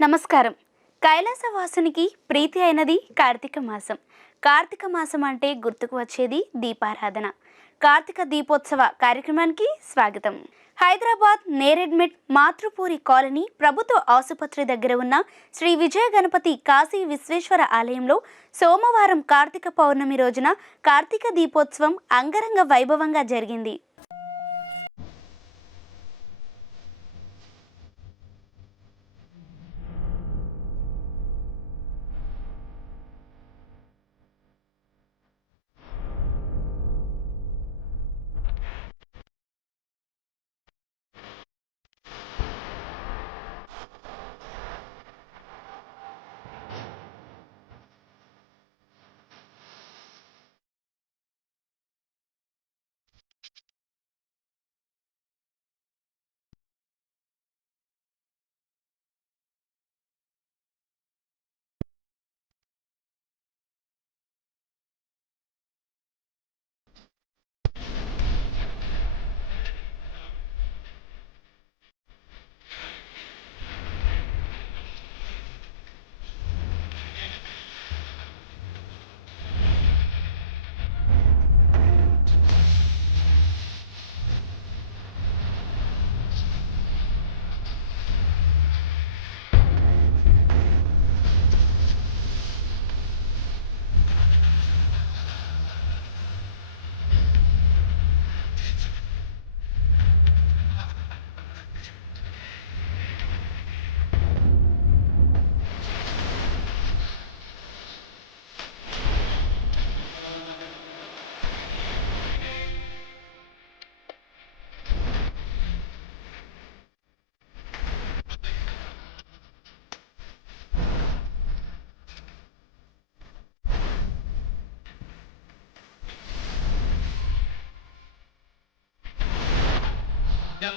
నమస్కారం. కైలాసవాసునికి ప్రీతి అయినది కార్తీక మాసం. కార్తీక మాసం అంటే గుర్తుకు వచ్చేది దీపారాధన. కార్తీక దీపోత్సవ కార్యక్రమానికి స్వాగతం. హైదరాబాద్ నేరెడ్మెట్ మాతృపూరి కాలనీ ప్రభుత్వ ఆసుపత్రి దగ్గర ఉన్న శ్రీ విజయ గణపతి కాశీ విశ్వేశ్వర ఆలయంలో సోమవారం కార్తీక పౌర్ణమి రోజున కార్తీక దీపోత్సవం అంగరంగ వైభవంగా జరిగింది. yang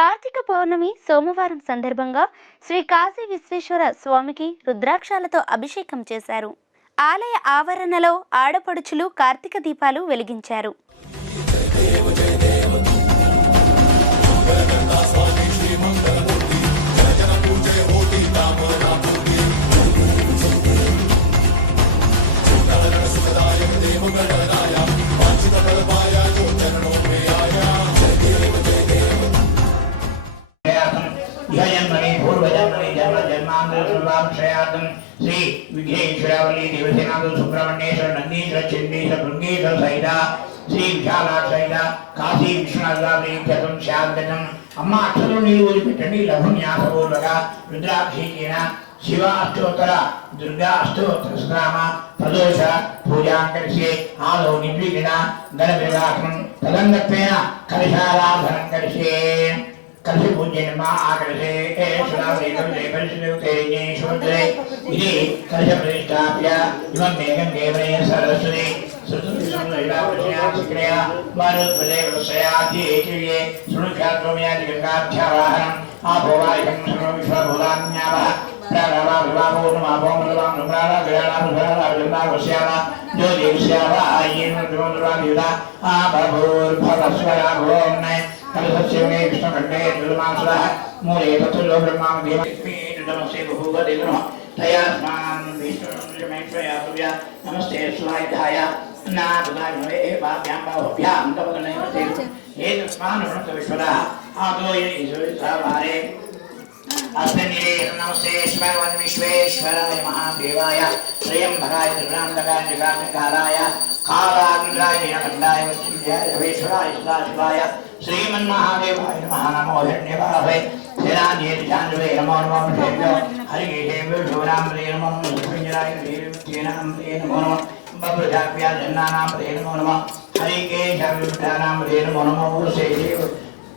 కార్తీక పౌర్ణమి సోమవారం సందర్భంగా శ్రీ కాశీ విశ్వేశ్వర స్వామికి రుద్రాక్షాలతో అభిషేకం చేశారు. ఆలయ ఆవరణలో ఆడపడుచులు కార్తీక దీపాలు వెలిగించారు. లఘున్యాసపూర్వక రుద్రాభిషేకేన శివాష్టోత్తర దుర్గా అష్టోత్తర సునామ ప్రదోష పూజాం కరిష్యే ఆలో నిర్విఘ్న గణవిరాహం తదంగత్వేన కలశారాధనం కరిష్యే కలిసి పూజ్యన్మ ఆకర్షే శిలావేకవిజయ పరిశుద్ధే శోద్రే ఇది కలిశ ప్రతిష్టాప్య ఇమం మేఘం కేవలే సరస్వతి శిక్రయ వారుద్వజే వృషయాధ్యేయ శృణుఖ్యాత్రోమ్యాది గంగాధ్యావాహనం ఆపోవాయుకం శృణు విశ్వభూతాన్యావః కలసస్యమే విష్ణుఖండే నిర్మాసురः మూలే తయాస్మాన్ విష్ణుమేశ్వయాతువ్య నమస్తే స్వాధ్యాయ నాదుదాయ భావ్యాం బాహుభ్యాం తవదనైవతే ఏతస్మాన్ వృణత విశ్వరः आदो ये ईश्वरे अस्मिन्निरे नमस्तेश्वर वन्विश्वेश्वराय महादेवाय श्रियम्भराय त्रिगुणान्तकाय त्रिकान्तकाराय कालाग्निराय नीलकण्ठाय मृत्युञ्जय रवेश्वराय सदाशिवाय श्रीमन्महादेवाय नमः नमो धन्यवाहवे शिराजेति चान्द्रे नमो नमो विषेभ्यो हरिगेहेभ्यो शुभनाम्रे नमो नमो सुभञ्जराय वीरवृत्तीनाम्रे नमो नमः बभ्रजाभ्याजन्नानाम्रे नमो नमः हरिकेशविभ्यानाम्रे नमो नमो शेषेव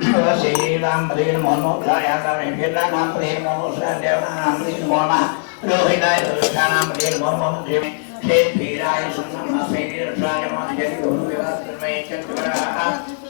श्रीराम्रे नमो नमः भ्रायाकामेभ्यर्नाम्रे नमो नमः सदेवनाम्रे नमो नमः रोहिताय सदस्यानाम्रे नमो नमः देवे क्षेत्रीराय सुन्नमस्मैरक्षाय माध्यरि गुरुविवासमये चन्द्रः स्तुहि सतं गाता सुन्दरमृगनविदां वतुम्नाय श्रीकृष्णवान्यस्य परिणोदसे हेतुर्प्रवृत्ते सतमधिकगायो स्थिरा मार्गमिमे वस्तोगाय वनयाय वनया मे दृश्यमस्ति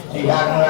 శ్రీకాకుళ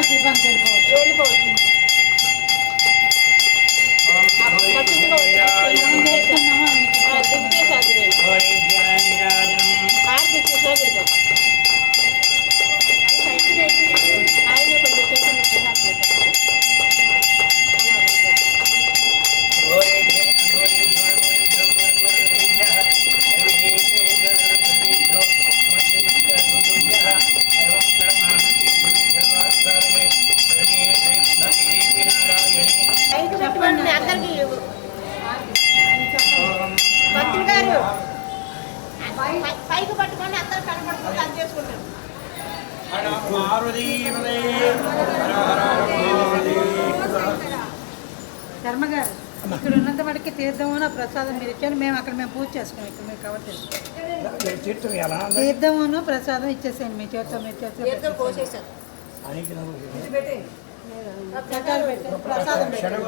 మనం ఆకాశ ఉన్నంత మటుకు తీర్థము నా ప్రసాదం మీరు ఇచ్చారు మేము అక్కడ మేము పూజ చేసుకున్నాం ఇక్కడ మీరు కవర్ చేసుకోండి తీర్థమును ప్రసాదం ఇచ్చేసేయండి మీ చేతితో మీ చేతితో తీర్థం పోసేసారు పెట్టాలి పెట్టాలి ప్రసాదం పెట్టండి.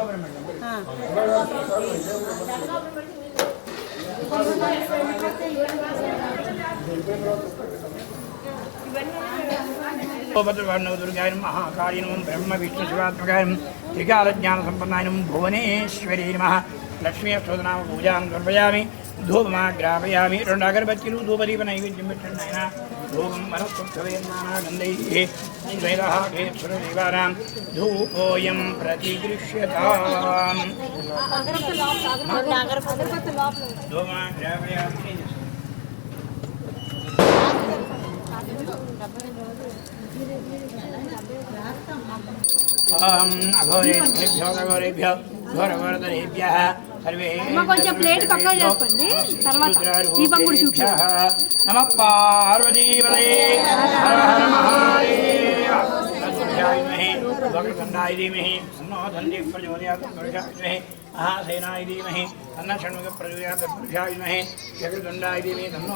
ఆ. దుర్గాయ మహాకాళీనం బ్రహ్మ విష్ణు శివాత్మకాయం త్రికాల జ్ఞాన సంపన్నాయనం భువనేశ్వరీ నమ లక్ష్మీ అష్టోదనామ పూజాం సమర్పయామి ధూపమా గ్రాపయామి రెండు అగరబత్తీలు ధూపదీప నైవేద్యం పెట్టండి ఆయన ధూపం మనస్సుగంధై ద్వైరాహేశ్వరదేవానాం ధూపోయం ప్రతిగృహ్యతాం ధూపమా గ్రాపయామి ఓం అఘోరేభ్యో అఘోరేభ్యో ఘోరఘోరధరేభ్యः సర్వే కొంచెం ప్లేట్ పక్కన చేసుకోండి. తర్వాత దీపం కూడా చూపించు. నమ పార్వతీపదే హర హర మహాదేవ తద్భ్యాయ విద్మహే వక్రతుండాయ ధీమహి తన్నో దండి ప్రచోదయాత్ పురుషాయ విద్మహే మహాసేనాయ ధీమహి తన్న షణ్ముఖ ప్రచోదయాత్ పురుషాయ విద్మహే చక్రతుండాయ ధీమహి తన్నో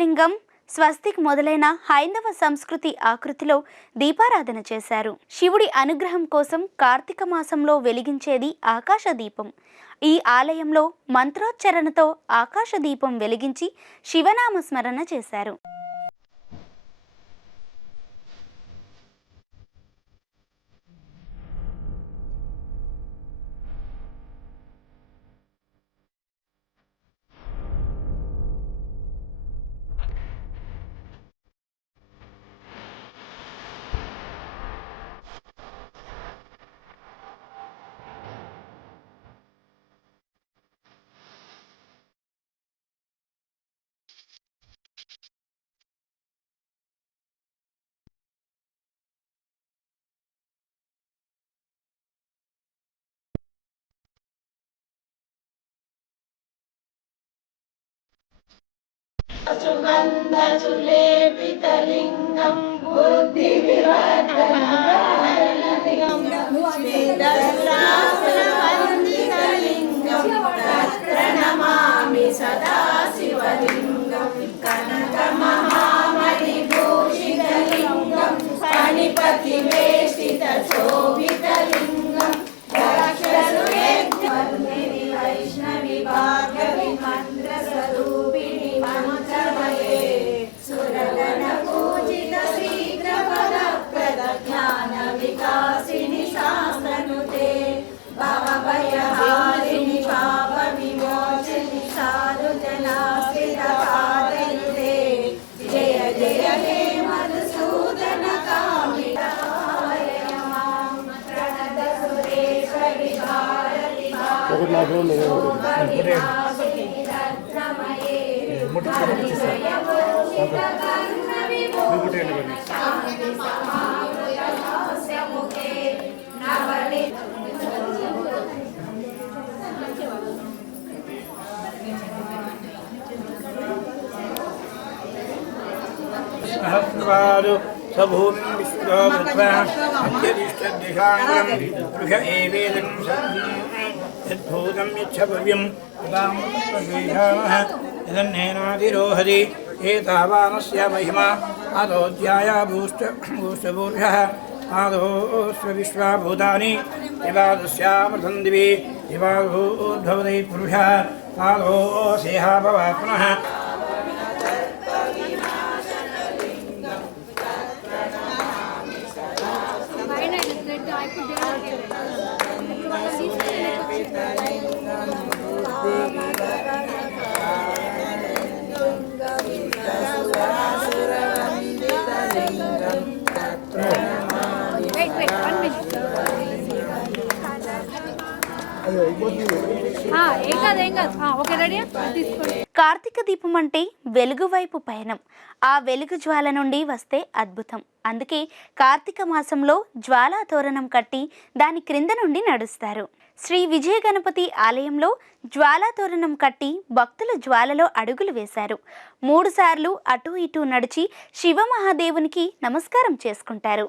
శివలింగం స్వస్తిక్ మొదలైన హైందవ సంస్కృతి ఆకృతిలో దీపారాధన చేశారు. శివుడి అనుగ్రహం కోసం కార్తీక మాసంలో వెలిగించేది ఆకాశ దీపం. ఈ ఆలయంలో మంత్రోచ్చరణతో ఆకాశ దీపం వెలిగించి శివనామ స్మరణ చేశారు. సుగంధసులేపితలింగం బుద్ధి వివర్ధనం లింగం తత్ర సదా सहस्रपादो सभूमिं विश्वतो भूत्वा अत्यधिष्ठद्दिशाङ्गं गृह एवेदं यद्भूतं यदन्नेनाधिरोहति एतावानस्य महिमा अदोऽध्याया भूश्च भूश्चभूषः आदोऽस्व विश्वाभूतानि दिवादस्यामृतं दिवि दिवादूर्ध्ववदै पुरुषः आदोऽसेहा भवात्मनः కార్తీక దీపం అంటే వెలుగు వైపు పయనం. ఆ వెలుగు జ్వాల నుండి వస్తే అద్భుతం. అందుకే కార్తీక మాసంలో జ్వాలా తోరణం కట్టి దాని క్రింద నుండి నడుస్తారు. శ్రీ విజయ గణపతి ఆలయంలో జ్వాలా తోరణం కట్టి భక్తులు జ్వాలలో అడుగులు వేశారు. మూడుసార్లు అటు ఇటు నడిచి శివమహాదేవునికి నమస్కారం చేసుకుంటారు.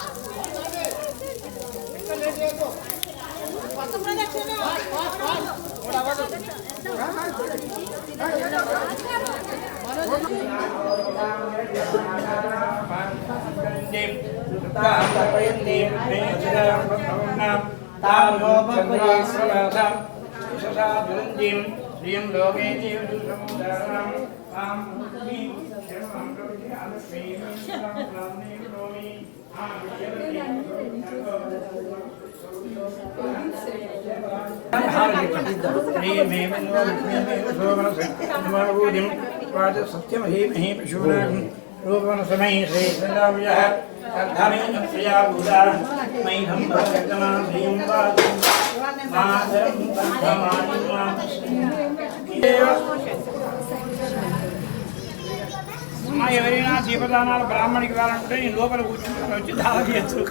నడుస్తారండి శ్రీయం లోకే జీవదుసముదారం తాం శరణం శ్రీమేమూదిం సత్యమహీమహీ పశూనాం. రూపమసమై శ్రీ సదావ్యః కర్ధమేన ప్రియా భూదా మైహం శ్రీం వాచం. అమ్మా ఎవరైనా దీపదానాలు బ్రాహ్మణికి వెళ్ళాలంటే నేను లోపల కూర్చుంటాను వచ్చి దానం చేయొచ్చు.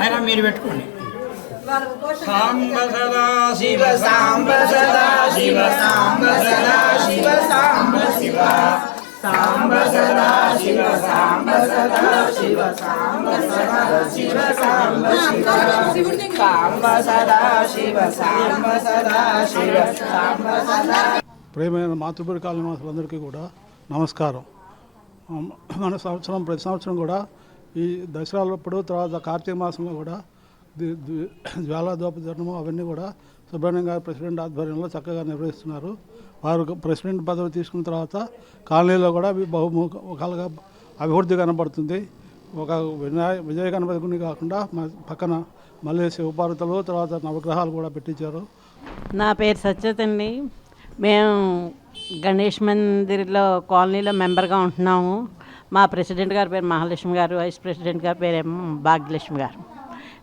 ఆయన మీరు పెట్టుకోండి. సాంబ సదా శివ సాంబ సదా శివ సాంబ సదా శివ సాంబ శివ సాంబ సదా శివ సాంబ సదా శివ సాంబ సదా శివ సాంబ శివ సాంబ సదా శివ సాంబ సదా శివ సాంబ సదా ప్రేమైన మాతృపురి కాలనీ కూడా నమస్కారం. మన సంవత్సరం ప్రతి సంవత్సరం కూడా ఈ దసరాలప్పుడు తర్వాత కార్తీక మాసంలో కూడా జ్వాలాదోప ధర్మం జ్వాలా అవన్నీ కూడా సుబ్రహ్మణ్యం గారు ప్రెసిడెంట్ ఆధ్వర్యంలో చక్కగా నిర్వహిస్తున్నారు. వారు ప్రెసిడెంట్ పదవి తీసుకున్న తర్వాత కాలనీలో కూడా అవి బహుముఖాలుగా అభివృద్ధి కనబడుతుంది. ఒక వినాయ విజయ గణపతి గుడి కాకుండా మా పక్కన మళ్ళీ శివపార్వతులు తర్వాత నవగ్రహాలు కూడా పెట్టించారు. నా పేరు సత్యత అండి. మేము గణేష్ మందిర్లో కాలనీలో మెంబర్గా ఉంటున్నాము. మా ప్రెసిడెంట్ గారి పేరు మహాలక్ష్మి గారు వైస్ ప్రెసిడెంట్ గారి పేరు భాగ్యలక్ష్మి గారు.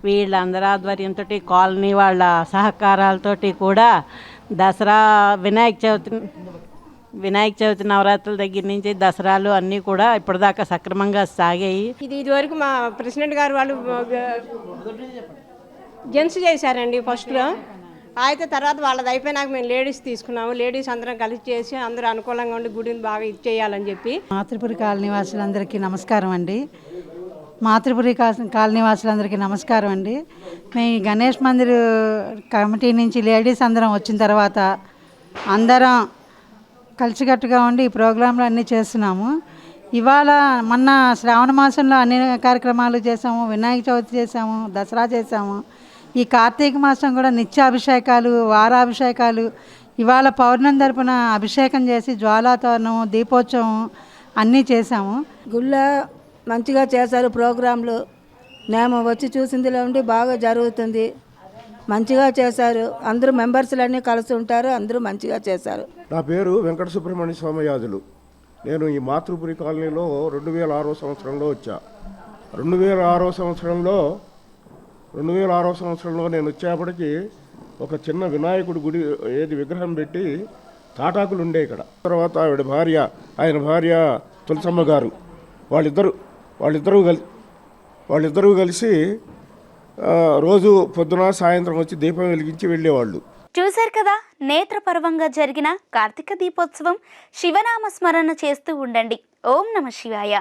వీళ్ళందరి ఆధ్వర్యంతో కాలనీ వాళ్ళ సహకారాలతోటి కూడా దసరా వినాయక చవితి వినాయక చవితి నవరాత్రుల దగ్గర నుంచి దసరాలు అన్నీ కూడా ఇప్పటిదాకా సక్రమంగా సాగాయి. ఇది ఇదివరకు మా ప్రెసిడెంట్ గారు వాళ్ళు జెంట్స్ చేశారండి ఫస్ట్లో అయితే తర్వాత వాళ్ళది అయిపోయినాక మేము లేడీస్ తీసుకున్నాము. లేడీస్ అందరం కలిసి చేసి అందరూ అనుకూలంగా ఉండి గుడిని బాగా ఇది చేయాలని చెప్పి. మాతృపురి కాలనీ వాసులందరికీ నమస్కారం అండి. మాతృపురి కా- కాలనీ వాసులందరికీ నమస్కారం అండి. మేము ఈ గణేష్ మందిర్ కమిటీ నుంచి లేడీస్ అందరం వచ్చిన తర్వాత అందరం కలిసికట్టుగా ఉండి ఈ ప్రోగ్రాంలు అన్నీ చేస్తున్నాము. ఇవాళ మొన్న శ్రావణ మాసంలో అన్ని కార్యక్రమాలు చేసాము వినాయక చవితి చేసాము దసరా చేసాము ఈ కార్తీక మాసం కూడా నిత్యాభిషేకాలు వారాభిషేకాలు ఇవాళ పౌర్ణమి తరపున అభిషేకం చేసి జ్వాలాతోరణం దీపోత్సవం అన్నీ చేసాము గుళ్ళో మంచిగా చేశారు ప్రోగ్రాంలు. మేము వచ్చి చూసిందిలో ఉండి బాగా జరుగుతుంది. మంచిగా చేశారు. అందరూ మెంబర్స్లన్నీ కలిసి ఉంటారు. అందరూ మంచిగా చేశారు. నా పేరు వెంకట సుబ్రహ్మణ్య స్వామయాజులు నేను ఈ మాతృపురి కాలనీలో రెండు వేల ఆరో సంవత్సరంలో వచ్చా. రెండు వేల ఆరో సంవత్సరంలో రెండు వేల ఆరో సంవత్సరంలో నేను వచ్చేప్పటికి ఒక చిన్న వినాయకుడి గుడి ఏది విగ్రహం పెట్టి తాటాకులు ఉండే ఇక్కడ. తర్వాత ఆవిడ భార్య ఆయన భార్య తులసమ్మ గారు. వాళ్ళిద్దరు వాళ్ళిద్దరూ కలి వాళ్ళిద్దరూ కలిసి రోజు పొద్దున సాయంత్రం వచ్చి దీపం వెలిగించి వెళ్ళేవాళ్ళు. చూశారు కదా నేత్రపర్వంగా జరిగిన కార్తీక దీపోత్సవం శివనామ స్మరణ చేస్తూ ఉండండి. ఓం నమ శివాయ.